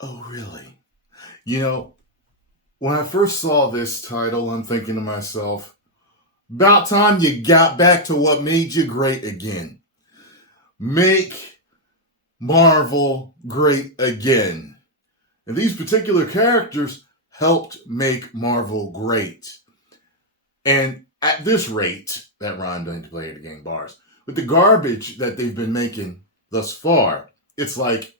Oh, really? You know, when I first saw this title, I'm thinking to myself, about time you got back to what made you great again. Make Marvel great again. And these particular characters helped make Marvel great. And at this rate, that rhymed, I need to play it again, bars. With the garbage that they've been making thus far, it's like,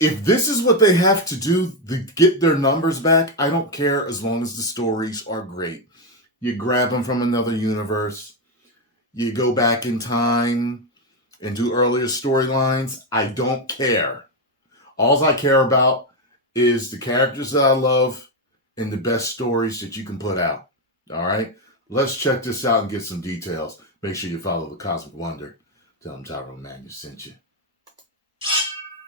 if this is what they have to do to get their numbers back, I don't care as long as the stories are great. You grab them from another universe, you go back in time and do earlier storylines. I don't care. All I care about is the characters that I love and the best stories that you can put out. All right? Let's check this out and get some details. Make sure you follow the Cosmic Wonder. Tell them Tyrone Magnus sent you.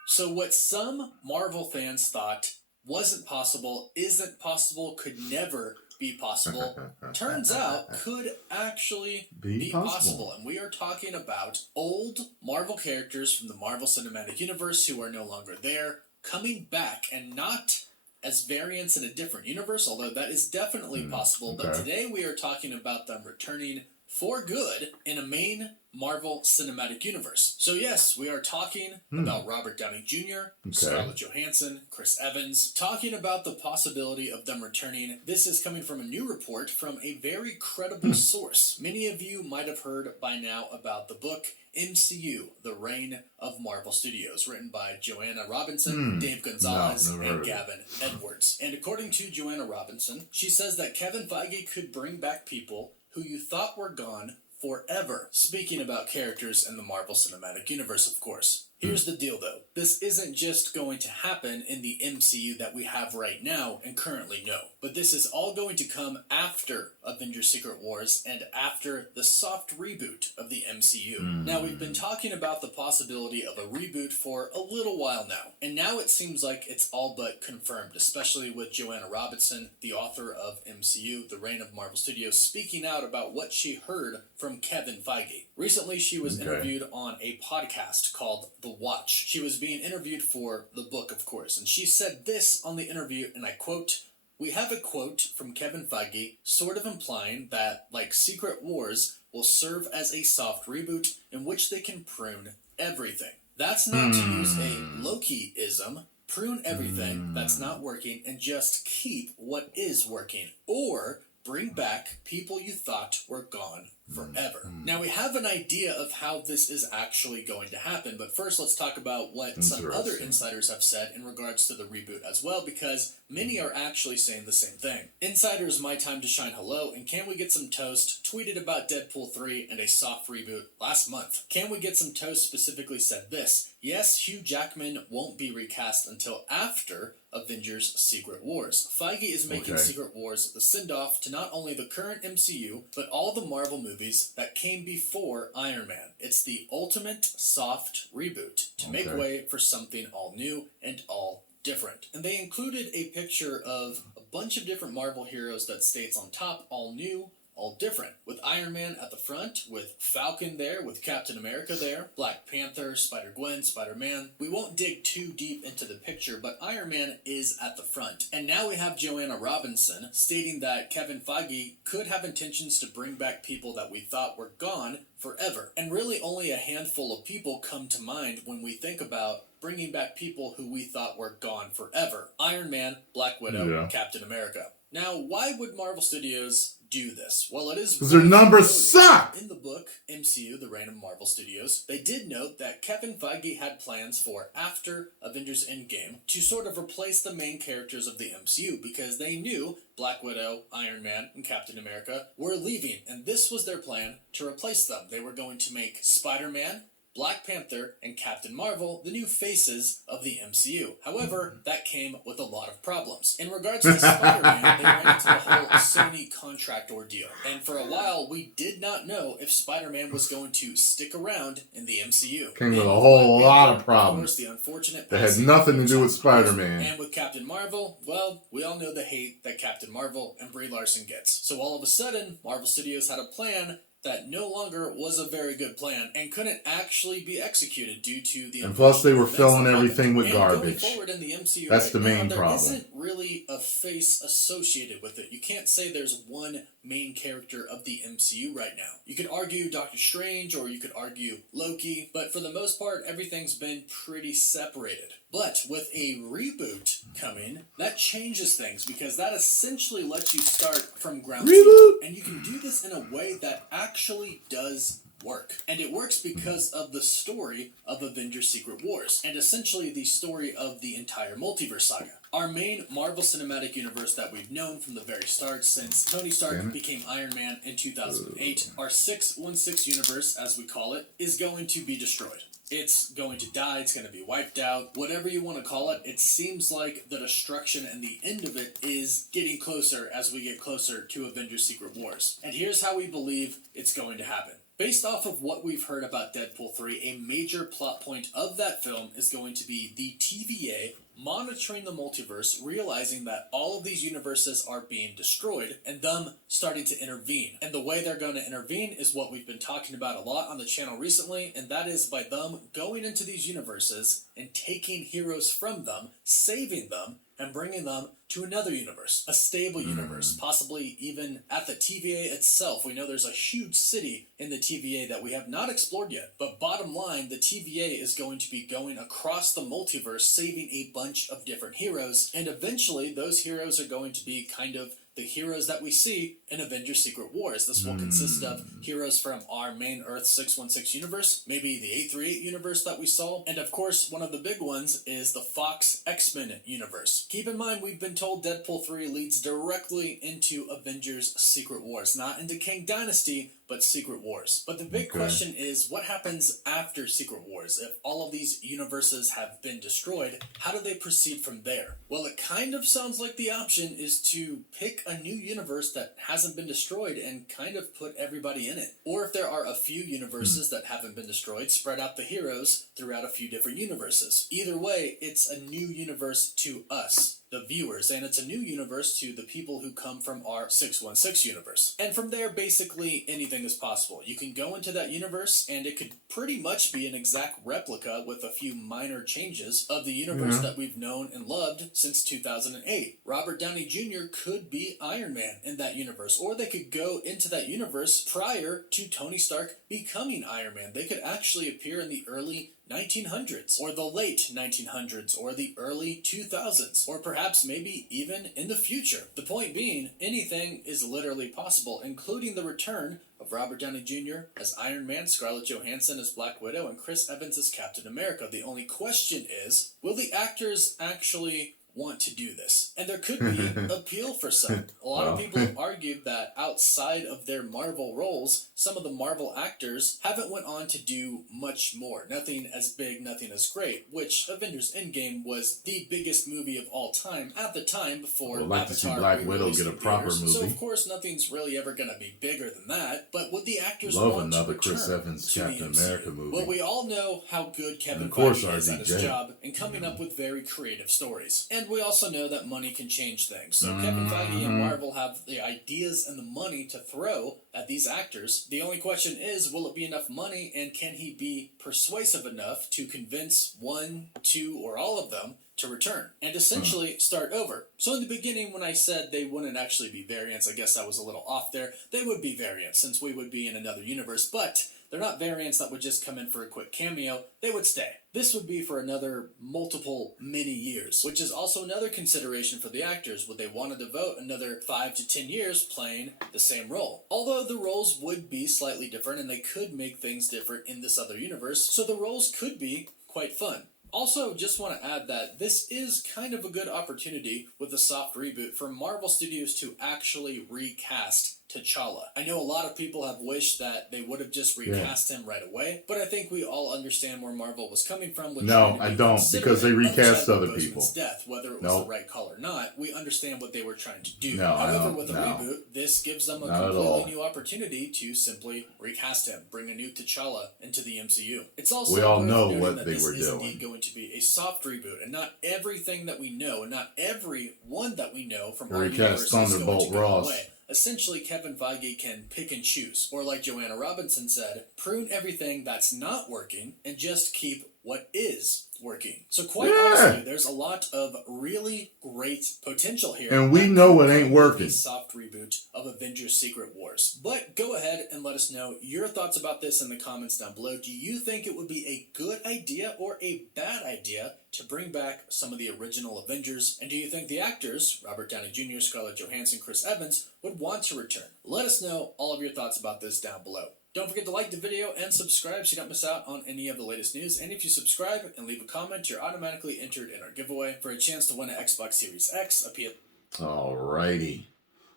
So what some Marvel fans thought wasn't possible, isn't possible, could never be possible, turns out could actually be possible. And we are talking about old Marvel characters from the Marvel Cinematic Universe who are no longer there, coming back, and not as variants in a different universe, although that is definitely possible. But today we are talking about them returning for good in a main Marvel Cinematic Universe. So yes, we are talking about Robert Downey Jr., Scarlett Johansson, Chris Evans, talking about the possibility of them returning. This is coming from a new report from a very credible source. Many of you might have heard by now about the book MCU, The Reign of Marvel Studios, written by Joanna Robinson, Dave Gonzalez, and Gavin Edwards. And according to Joanna Robinson, she says that Kevin Feige could bring back people who you thought were gone forever. Speaking about characters in the Marvel Cinematic Universe, of course. Here's the deal, though. This isn't just going to happen in the MCU that we have right now and currently know. But this is all going to come after Avengers Secret Wars and after the soft reboot of the MCU. Now, we've been talking about the possibility of a reboot for a little while now. And now it seems like it's all but confirmed, especially with Joanna Robinson, the author of MCU, The Reign of Marvel Studios, speaking out about what she heard from Kevin Feige. Recently, she was interviewed on a podcast called The Watch. She was being interviewed for the book, of course, and she said this on the interview, and I quote, "We have a quote from Kevin Feige sort of implying that, like Secret Wars, will serve as a soft reboot in which they can prune everything. That's not to use a Loki-ism, prune everything that's not working and just keep what is working, or bring back people you thought were gone forever." Now, we have an idea of how this is actually going to happen, but first let's talk about what some other insiders have said in regards to the reboot as well, because many are actually saying the same thing. Insiders My Time to Shine Hello and Can We Get Some Toast tweeted about Deadpool 3 and a soft reboot last month. Can We Get Some Toast specifically said this: "Yes, Hugh Jackman won't be recast until after Avengers Secret Wars. Feige is making Secret Wars the send-off to not only the current MCU, but all the Marvel movies that came before Iron Man. It's the ultimate soft reboot to make way for something all new and all different." And they included a picture of a bunch of different Marvel heroes that states on top, all new, all different, with Iron Man at the front, with Falcon there, with Captain America there, Black Panther, Spider-Gwen, Spider-Man. We won't dig too deep into the picture, but Iron Man is at the front. And now we have Joanna Robinson stating that Kevin Feige could have intentions to bring back people that we thought were gone forever. And really only a handful of people come to mind when we think about bringing back people who we thought were gone forever. Iron Man, Black Widow, Captain America. Now, why would Marvel Studios do this? Well, it is because their numbers suck. In the book MCU, The Reign of Marvel Studios, they did note that Kevin Feige had plans for after Avengers Endgame to sort of replace the main characters of the MCU, because they knew Black Widow, Iron Man, and Captain America were leaving, and this was their plan to replace them. They were going to make Spider-Man, Black Panther, and Captain Marvel the new faces of the MCU. However, that came with a lot of problems. In regards to Spider-Man, they ran into the whole Sony contract ordeal. And for a while, we did not know if Spider-Man was going to stick around in the MCU. Came with a whole lot of problems. Of course, the unfortunate that had nothing to do with Spider-Man. And with Captain Marvel, well, we all know the hate that Captain Marvel and Brie Larson gets. So all of a sudden, Marvel Studios had a plan that no longer was a very good plan and couldn't actually be executed due to the... And plus they were filling everything with and garbage. Going forward in the MCU That's right the main now, problem. There isn't really a face associated with it. You can't say there's one main character of the MCU right now. You could argue Doctor Strange, or you could argue Loki, but for the most part, everything's been pretty separated. But with a reboot coming, that changes things, because that essentially lets you start from ground zero. And you can do this in a way that actually does work. And it works because of the story of Avengers Secret Wars, and essentially the story of the entire multiverse saga. Our main Marvel Cinematic Universe that we've known from the very start, since Tony Stark became Iron Man in 2008, our 616 universe, as we call it, is going to be destroyed. It's going to die, it's going to be wiped out, whatever you want to call it. It seems like the destruction and the end of it is getting closer as we get closer to Avengers Secret Wars. And here's how we believe it's going to happen. Based off of what we've heard about Deadpool 3, a major plot point of that film is going to be the TVA monitoring the multiverse, realizing that all of these universes are being destroyed, and them starting to intervene. And the way they're going to intervene is what we've been talking about a lot on the channel recently, and that is by them going into these universes and taking heroes from them, saving them, and bringing them to another universe, a stable universe, possibly even at the TVA itself. We know there's a huge city in the TVA that we have not explored yet, but bottom line, the TVA is going to be going across the multiverse, saving a bunch of different heroes, and eventually those heroes are going to be kind of the heroes that we see in Avengers Secret Wars. This will consist of heroes from our main Earth 616 universe, maybe the 838 universe that we saw, and of course, one of the big ones is the Fox X-Men universe. Keep in mind, we've been told Deadpool 3 leads directly into Avengers Secret Wars, not into Kang Dynasty, but Secret Wars. But the big question is, what happens after Secret Wars? If all of these universes have been destroyed, how do they proceed from there? Well, it kind of sounds like the option is to pick a new universe that hasn't been destroyed and kind of put everybody in it. Or if there are a few universes that haven't been destroyed, spread out the heroes throughout a few different universes. Either way, it's a new universe to us, the viewers, and it's a new universe to the people who come from our 616 universe. And from there, basically anything is possible. You can go into that universe, and it could pretty much be an exact replica with a few minor changes of the universe that we've known and loved since 2008. Robert Downey Jr. could be Iron Man in that universe, or they could go into that universe prior to Tony Stark becoming Iron Man. They could actually appear in the early 1900s, or the late 1900s, or the early 2000s, or perhaps maybe even in the future. The point being, anything is literally possible, including the return of Robert Downey Jr. as Iron Man, Scarlett Johansson as Black Widow, and Chris Evans as Captain America. The only question is, will the actors actually want to do this? And there could be appeal for some. A lot of people have argued that outside of their Marvel roles, some of the Marvel actors haven't went on to do much more. Nothing as big, nothing as great, which Avengers Endgame was the biggest movie of all time at the time before I'd like Avatar to see Black Widow get a proper movie. So of course nothing's really ever going to be bigger than that, but would the actors Love want another to Chris return Evans to Captain the MCU? America movie. Well, we all know how good Kevin of course Feige is at his RDJ. job in coming up with very creative stories. And we also know that money can change things. So Kevin Feige and Marvel have the ideas and the money to throw at these actors. The only question is, will it be enough money, and can he be persuasive enough to convince one, two, or all of them to return and essentially start over? So in the beginning, when I said they wouldn't actually be variants, I guess I was a little off there. They would be variants since we would be in another universe, but they're not variants that would just come in for a quick cameo. They would stay. This would be for another multiple many years, which is also another consideration for the actors. Would they want to devote another 5 to 10 years playing the same role? Although the roles would be slightly different, and they could make things different in this other universe, so the roles could be quite fun. Also, just want to add that this is kind of a good opportunity with a soft reboot for Marvel Studios to actually recast T'Challa. I know a lot of people have wished that they would have just recast him right away, but I think we all understand where Marvel was coming from. No, I don't, because they recast other people. Death, whether it was the right call or not, we understand what they were trying to do. However, with a reboot, this gives them a completely new opportunity to simply recast him, bring a new T'Challa into the MCU. It's also we all know what that they this were is doing. Indeed going to be a soft reboot, and not everything that we know, and not everyone that we know from our universe is going to go away. Essentially, Kevin Feige can pick and choose, or like Joanna Robinson said, prune everything that's not working and just keep what is working. So quite honestly, there's a lot of really great potential here. And we know it ain't working. A soft reboot of Avengers Secret Wars. But go ahead and let us know your thoughts about this in the comments down below. Do you think it would be a good idea or a bad idea to bring back some of the original Avengers? And do you think the actors, Robert Downey Jr., Scarlett Johansson, Chris Evans, would want to return? Let us know all of your thoughts about this down below. Don't forget to like the video and subscribe so you don't miss out on any of the latest news. And if you subscribe and leave a comment, you're automatically entered in our giveaway for a chance to win an Xbox Series X, a PS... Alrighty.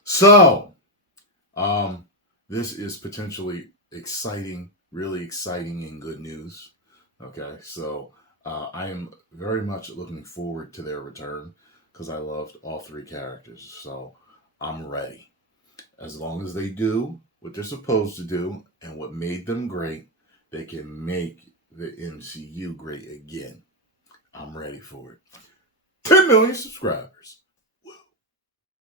So, this is potentially exciting, really exciting and good news. Okay, so I am very much looking forward to their return because I loved all three characters. So, I'm ready. As long as they do what they're supposed to do and what made them great, they can make the MCU great again. I'm ready for it. 10 million subscribers.